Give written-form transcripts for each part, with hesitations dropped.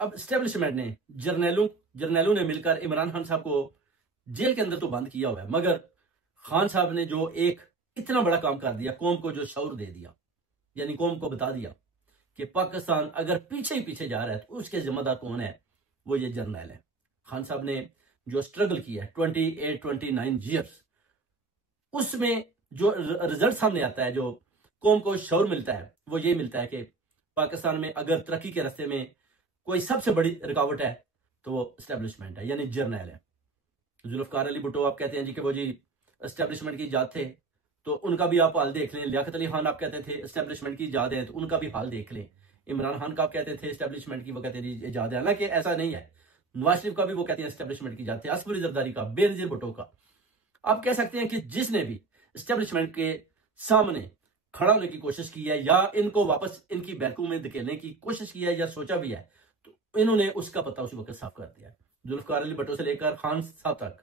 अब स्टेब्लिशमेंट ने जर्नैलों ने मिलकर इमरान खान साहब को जेल के अंदर तो बंद किया हुआ है, मगर खान साहब ने जो एक इतना बड़ा काम कर दिया, कौम को जो शऊर दे दिया, यानी कौम को बता दिया कि पाकिस्तान अगर पीछे ही पीछे जा रहा है तो उसके जिम्मेदार कौन है, वो ये जर्नैल है। खान साहब ने जो स्ट्रगल किया है 29 ईयर्स, उसमें जो रिजल्ट सामने आता है, जो कौम को शऊर मिलता है, वो ये मिलता है कि पाकिस्तान में अगर तरक्की के रास्ते में कोई सबसे बड़ी रुकावट है तो वो एस्टेब्लिशमेंट है, यानी जर्नैल है। जुल्फकार अली भुट्टो आप कहते हैं जी कि वो जी एस्टेब्लिशमेंट की इजाद थे, तो उनका भी आप हाल देख लें। लियाकत अली खान आप कहते थे एस्टेब्लिशमेंट की इजाद है, तो उनका भी हाल देख लें। इमरान खान का आप कहते थे एस्टेब्लिशमेंट की, वो कहते हैं इजाद है, हालांकि ऐसा नहीं है। नवाज शरीफ का भी वो कहते हैं एस्टेब्लिशमेंट की इजाद है, असफर जरदारी का, बेनजीर भुट्टो का। आप कह सकते हैं कि जिसने भी एस्टेब्लिशमेंट के सामने खड़ा होने की कोशिश की है या इनको वापस इनकी बैकू में धकेलने की कोशिश की है या सोचा भी है, तो इन्होंने उसका पता उसी वक्त साफ कर दिया। जुल्फकार अली भुट्टो से लेकर खान साहब तक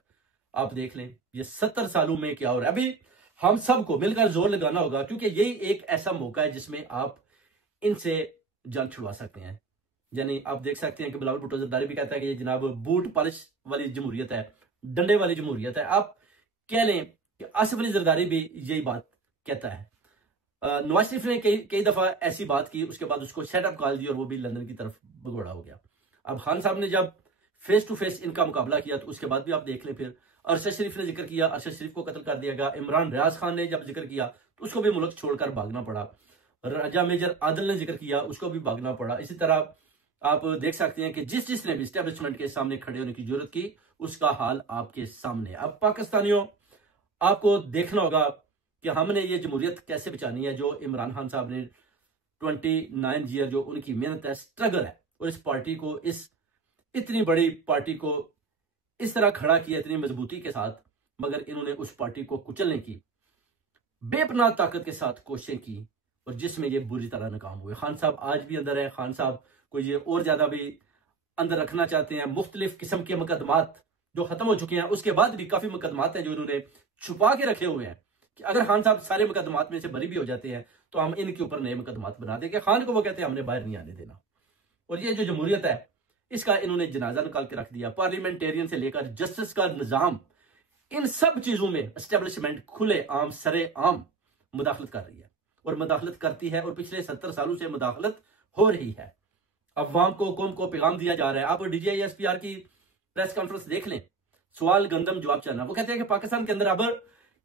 आप देख लें, ये 70 सालों में क्या हो रहा है। अभी हम सबको मिलकर जोर लगाना होगा, क्योंकि यही एक ऐसा मौका है जिसमें आप इनसे जान छुड़वा सकते हैं। यानी आप देख सकते हैं कि बिलावल भुट्टो जरदारी भी कहता है कि ये जनाब बूट पॉलिश वाली जमहूरियत है, डंडे वाली जमहूरियत है। आप कह लें कि आसिफ अली जरदारी भी यही बात कहता है। नवाज शरीफ ने कई दफा ऐसी बात की, उसके बाद उसको सेटअप कॉल दी और वो भी लंदन की तरफ भगोड़ा हो गया। अब खान साहब ने जब फेस टू फेस इनका मुकाबला किया तो उसके बाद भी आप देख लें, फिर अरशद शरीफ ने जिक्र किया, अरशद शरीफ को कत्ल कर दिया गया। इमरान रियाज खान ने जब जिक्र किया तो उसको भी मुल्क छोड़कर भागना पड़ा। राजा मेजर आदिल ने जिक्र किया, उसको भी भागना पड़ा। इसी तरह आप देख सकते हैं कि जिसने भी एस्टेब्लिशमेंट के सामने खड़े होने की जरूरत की, उसका हाल आपके सामने। अब पाकिस्तानियों, आपको देखना होगा कि हमने ये जमहूरियत कैसे बचानी है, जो इमरान खान साहब ने 29 ईयर जो उनकी मेहनत है, स्ट्रगल है, और इस पार्टी को, इस इतनी बड़ी पार्टी को इस तरह खड़ा किया इतनी मजबूती के साथ, मगर इन्होंने उस पार्टी को कुचलने की बेपनाह ताकत के साथ कोशिशें की, और जिसमें ये बुरी तरह नाकाम हुए। खान साहब आज भी अंदर है, खान साहब को ये और ज्यादा भी अंदर रखना चाहते हैं। मुख्तलिफ किस्म के मुकदमात जो खत्म हो चुके हैं, उसके बाद भी काफी मुकदमात हैं जो इन्होंने छुपा के रखे हुए हैं, कि अगर खान साहब सारे मुकदमात में से बरी भी हो जाते हैं तो हम इनके ऊपर नए मुकदमात बना देंगे। खान को वो कहते हैं हमने बाहर नहीं आने देना। और ये जो जमहूरियत है, इसका इन्होंने जनाजा निकाल के रख दिया। पार्लियामेंटेरियन से लेकर जस्टिस का निजाम, इन सब चीजों में एस्टेब्लिशमेंट खुले आम सरे आम मुदाखलत कर रही है, और मुदाखलत करती है, और पिछले 70 सालों से मुदाखलत हो रही है। अवाम को, कौम को पैगाम दिया जा रहा है। आप DGISPR की प्रेस कॉन्फ्रेंस देख लें, सवाल गंदम जवाब चाहना। वो कहते हैं कि पाकिस्तान के अंदर अब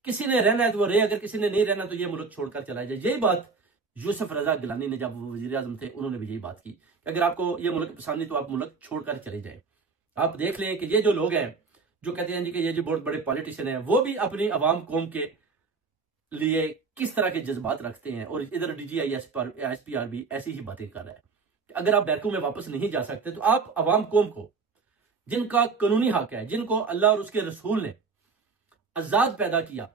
किसी ने रहना है तो वो रहे, अगर किसी ने नहीं रहना तो ये मुल्क छोड़कर चला जाए। यही बात यूसुफ रजा गिलानी ने, जब वो वजीर आजम थे, उन्होंने भी यही बात की, अगर आपको ये मुल्क पसंद नहीं तो आप मुल्क छोड़कर चले जाए। आप देख लें कि ये जो लोग हैं जो कहते हैं जी कि ये जो बहुत बड़े पॉलिटिशियन हैं, वो भी अपनी अवाम कौम के लिए किस तरह के जज्बात रखते हैं, और इधर DGISPR भी ऐसी ही बातें कर रहा है कि अगर आप बैकू में वापस नहीं जा सकते तो आप अवाम कौम को, जिनका कानूनी हक है, जिनको अल्लाह और उसके रसूल ने आजाद पैदा किया,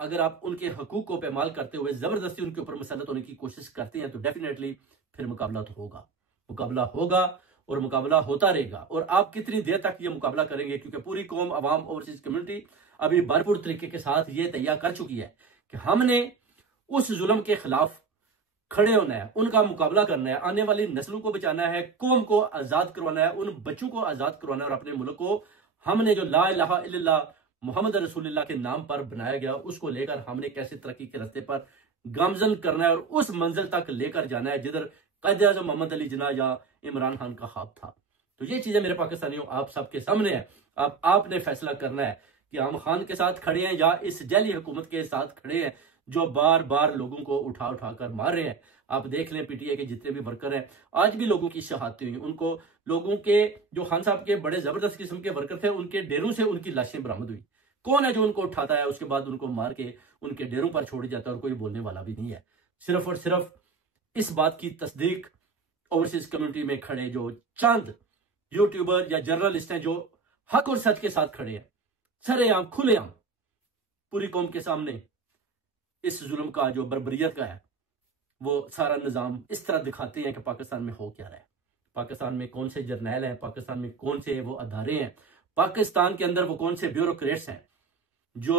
अगर आप उनके हकूक को पैमाल करते हुए जबरदस्ती उनके ऊपर मुसल्लत होने की कोशिश करते हैं तो डेफिनेटली फिर मुकाबला तो होगा, मुकाबला होगा और मुकाबला होता रहेगा। और आप कितनी देर तक ये मुकाबला करेंगे, क्योंकि पूरी कौम, अवाम, ओवरसीज कम्युनिटी अभी भरपूर तरीके के साथ ये तैयार कर चुकी है कि हमने उस जुल्म के खिलाफ खड़े होना है, उनका मुकाबला करना है, आने वाली नस्लों को बचाना है, कौम को आजाद करवाना है, उन बच्चों को आजाद करवाना है, और अपने मुल्क को हमने जो ला इलाहा इल्लल्लाह मोहम्मद रसूलुल्लाह के नाम पर बनाया गया, उसको लेकर हमने कैसे तरक्की के रास्ते पर गामजन करना है और उस मंजिल तक लेकर जाना है जिधर कायद-ए-आज़म मोहम्मद अली जिन्ना या इमरान खान का ख्वाब था। तो ये चीजें मेरे पाकिस्तानियों आप सबके सामने है। अब आपने फैसला करना है कि हम खान के साथ खड़े हैं या इस जैली हुकूमत के साथ खड़े हैं जो बार बार लोगों को उठा उठा कर मार रहे हैं। आप देख लें PTI के जितने भी वर्कर हैं, आज भी लोगों की शहादतें हुई, उनको लोगों के जो खान साहब के बड़े जबरदस्त किस्म के वर्कर थे, उनके डेरों से उनकी लाशें बरामद हुई। कौन है जो उनको उठाता है, उसके बाद उनको मार के उनके डेरों पर छोड़ जाता है, और कोई बोलने वाला भी नहीं है। सिर्फ और सिर्फ इस बात की तस्दीक ओवरसीज कम्युनिटी में खड़े जो चंद यूट्यूबर या जर्नलिस्ट हैं जो हक और सच के साथ खड़े हैं, सरेआम खुलेआम पूरी कौम के सामने इस जुल्म का जो बर्बरियत का है वो सारा निजाम इस तरह दिखाते हैं कि पाकिस्तान में हो क्या रहा है, पाकिस्तान में कौन से जर्नैल हैं, पाकिस्तान में कौन से वो अदारे हैं, पाकिस्तान के अंदर वो कौन से ब्यूरोक्रेट्स हैं जो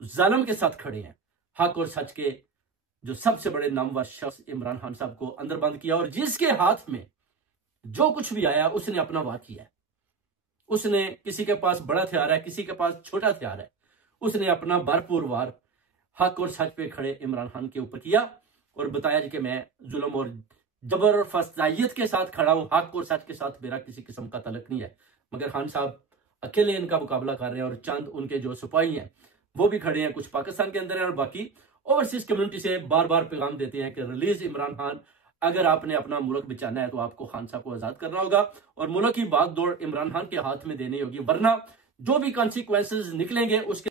जालिम के साथ खड़े हैं। हक और सच के जो सबसे बड़े नामवर शख्स इमरान खान साहब को अंदर बंद किया, और जिसके हाथ में जो कुछ भी आया उसने अपना वार किया है। उसने किसी के पास बड़ा हथियार है, किसी के पास छोटा हथियार है, उसने अपना भरपूर वार हक और सच पे खड़े इमरान खान के ऊपर किया और बताया कि मैं जुल्म और जबर और फसाइयत के साथ खड़ा हूं, हक और सच के साथ मेरा किसी किस्म का तलक नहीं है। मगर खान साहब अकेले इनका मुकाबला कर रहे हैं और चंद उनके जो सिपाही हैं वो भी खड़े हैं, कुछ पाकिस्तान के अंदर है और बाकी ओवरसीज कम्युनिटी से बार बार पैगाम देते हैं कि रिलीज इमरान खान, अगर आपने अपना मुल्क बचाना है तो आपको खान साहब को आजाद करना होगा और मुल्क की बागडोर इमरान खान के हाथ में देनी होगी, वरना जो भी कॉन्सिक्वेंसेज निकलेंगे उसके